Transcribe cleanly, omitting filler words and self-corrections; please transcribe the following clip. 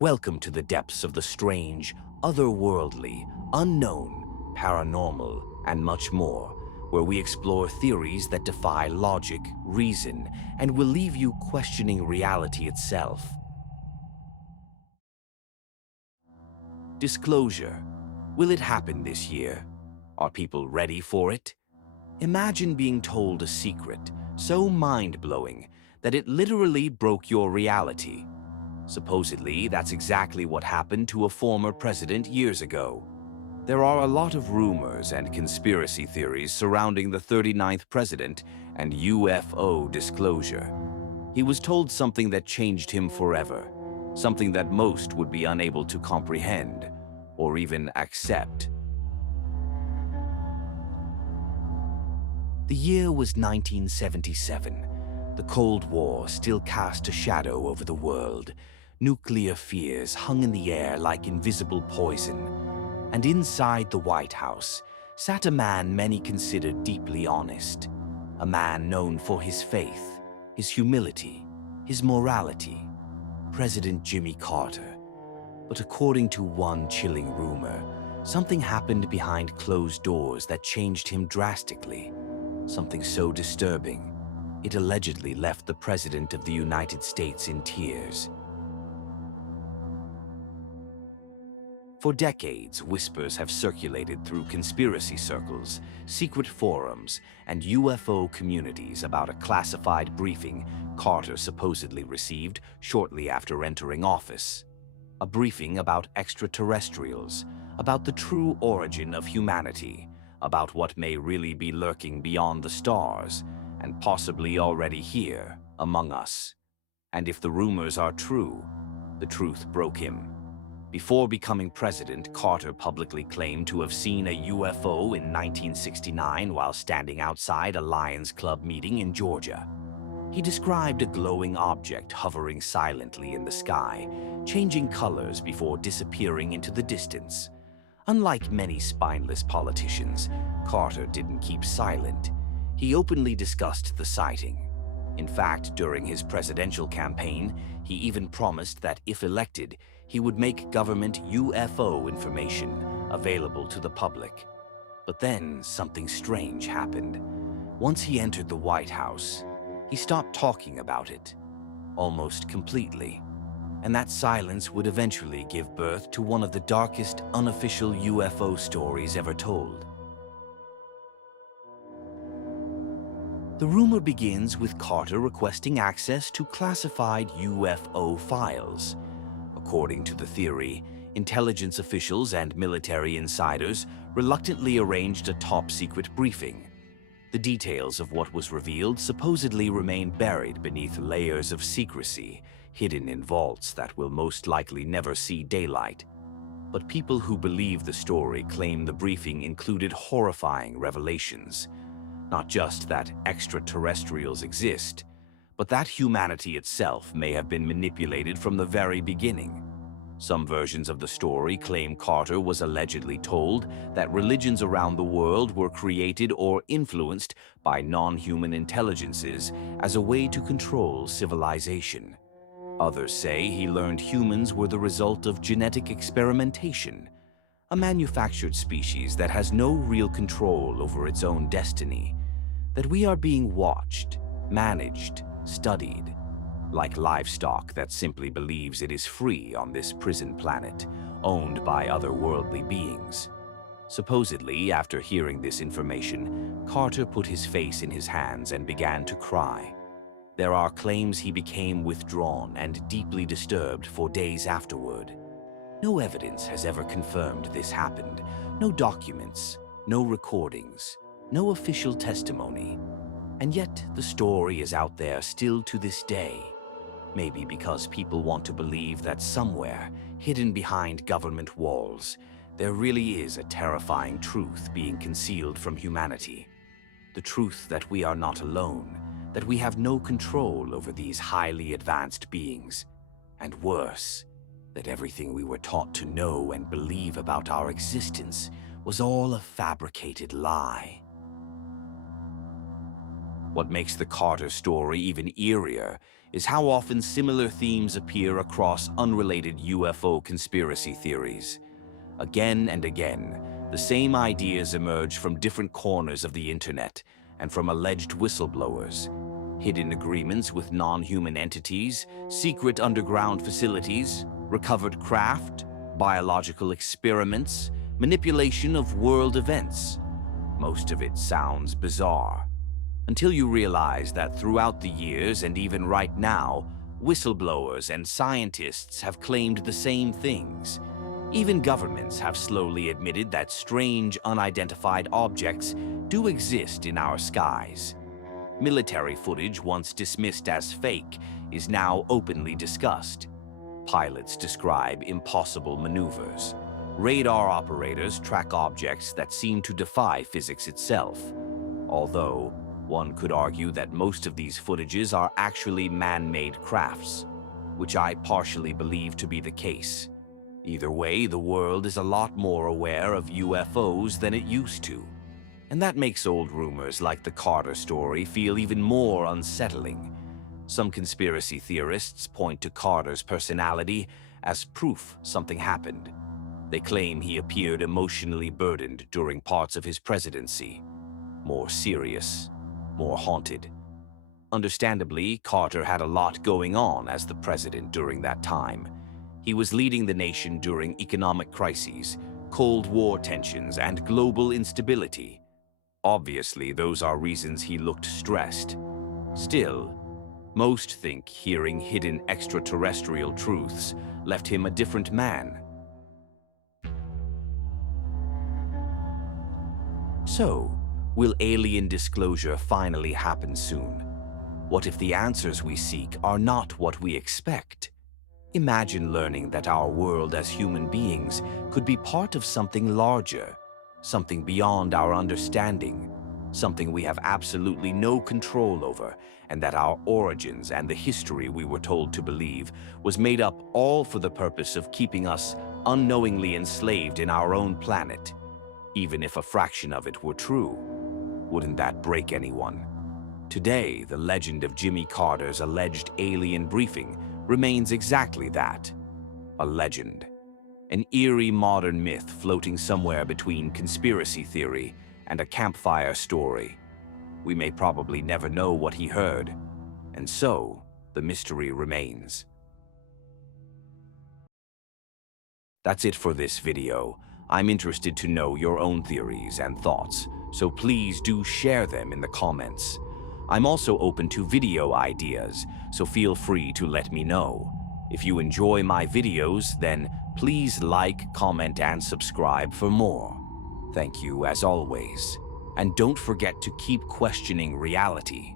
Welcome to the depths of the strange, otherworldly, unknown, paranormal, and much more, where we explore theories that defy logic, reason, and will leave you questioning reality itself. Disclosure. Will it happen this year? Are people ready for it? Imagine being told a secret so mind-blowing that it literally broke your reality. Supposedly, that's exactly what happened to a former president years ago. There are a lot of rumors and conspiracy theories surrounding the 39th president and UFO disclosure. He was told something that changed him forever, something that most would be unable to comprehend or even accept. The year was 1977. The Cold War still cast a shadow over the world. Nuclear fears hung in the air like invisible poison. And inside the White House sat a man many considered deeply honest. A man known for his faith, his humility, his morality. President Jimmy Carter. But according to one chilling rumor, something happened behind closed doors that changed him drastically. Something so disturbing, it allegedly left the President of the United States in tears. For decades, whispers have circulated through conspiracy circles, secret forums, and UFO communities about a classified briefing Carter supposedly received shortly after entering office. A briefing about extraterrestrials, about the true origin of humanity, about what may really be lurking beyond the stars, and possibly already here among us. And if the rumors are true, the truth broke him. Before becoming president, Carter publicly claimed to have seen a UFO in 1969 while standing outside a Lions Club meeting in Georgia. He described a glowing object hovering silently in the sky, changing colors before disappearing into the distance. Unlike many spineless politicians, Carter didn't keep silent. He openly discussed the sighting. In fact, during his presidential campaign, he even promised that if elected, he would make government UFO information available to the public. But then something strange happened. Once he entered the White House, he stopped talking about it, almost completely. And that silence would eventually give birth to one of the darkest unofficial UFO stories ever told. The rumor begins with Carter requesting access to classified UFO files. According to the theory, intelligence officials and military insiders reluctantly arranged a top-secret briefing. The details of what was revealed supposedly remain buried beneath layers of secrecy, hidden in vaults that will most likely never see daylight. But people who believe the story claim the briefing included horrifying revelations. Not just that extraterrestrials exist, but that humanity itself may have been manipulated from the very beginning. Some versions of the story claim Carter was allegedly told that religions around the world were created or influenced by non-human intelligences as a way to control civilization. Others say he learned humans were the result of genetic experimentation, a manufactured species that has no real control over its own destiny, that we are being watched, managed, studied, like livestock that simply believes it is free on this prison planet, owned by otherworldly beings. Supposedly, after hearing this information, Carter put his face in his hands and began to cry. There are claims he became withdrawn and deeply disturbed for days afterward. No evidence has ever confirmed this happened. No documents, no recordings, no official testimony. And yet the story is out there still to this day. Maybe because people want to believe that somewhere, hidden behind government walls, there really is a terrifying truth being concealed from humanity. The truth that we are not alone, that we have no control over these highly advanced beings. And worse, that everything we were taught to know and believe about our existence was all a fabricated lie. What makes the Carter story even eerier is how often similar themes appear across unrelated UFO conspiracy theories. Again and again, the same ideas emerge from different corners of the internet and from alleged whistleblowers. Hidden agreements with non-human entities, secret underground facilities, recovered craft, biological experiments, manipulation of world events. Most of it sounds bizarre, until you realize that throughout the years and even right now, whistleblowers and scientists have claimed the same things. Even governments have slowly admitted that strange, unidentified objects do exist in our skies. Military footage, once dismissed as fake, is now openly discussed. Pilots describe impossible maneuvers. Radar operators track objects that seem to defy physics itself. Although, one could argue that most of these footages are actually man-made crafts, which I partially believe to be the case. Either way, the world is a lot more aware of UFOs than it used to. And that makes old rumors like the Carter story feel even more unsettling. Some conspiracy theorists point to Carter's personality as proof something happened. They claim he appeared emotionally burdened during parts of his presidency. More serious, more haunted. Understandably, Carter had a lot going on as the president during that time. He was leading the nation during economic crises, Cold War tensions, and global instability. Obviously, those are reasons he looked stressed. Still, most think hearing hidden extraterrestrial truths left him a different man. So, will alien disclosure finally happen soon? What if the answers we seek are not what we expect? Imagine learning that our world as human beings could be part of something larger, something beyond our understanding, something we have absolutely no control over, and that our origins and the history we were told to believe was made up all for the purpose of keeping us unknowingly enslaved in our own planet. Even if a fraction of it were true, wouldn't that break anyone? Today, the legend of Jimmy Carter's alleged alien briefing remains exactly that, a legend. An eerie modern myth floating somewhere between conspiracy theory and a campfire story. We may probably never know what he heard, and so the mystery remains. That's it for this video. I'm interested to know your own theories and thoughts, so please do share them in the comments. I'm also open to video ideas, so feel free to let me know. If you enjoy my videos, then please like, comment, and subscribe for more. Thank you as always. And don't forget to keep questioning reality.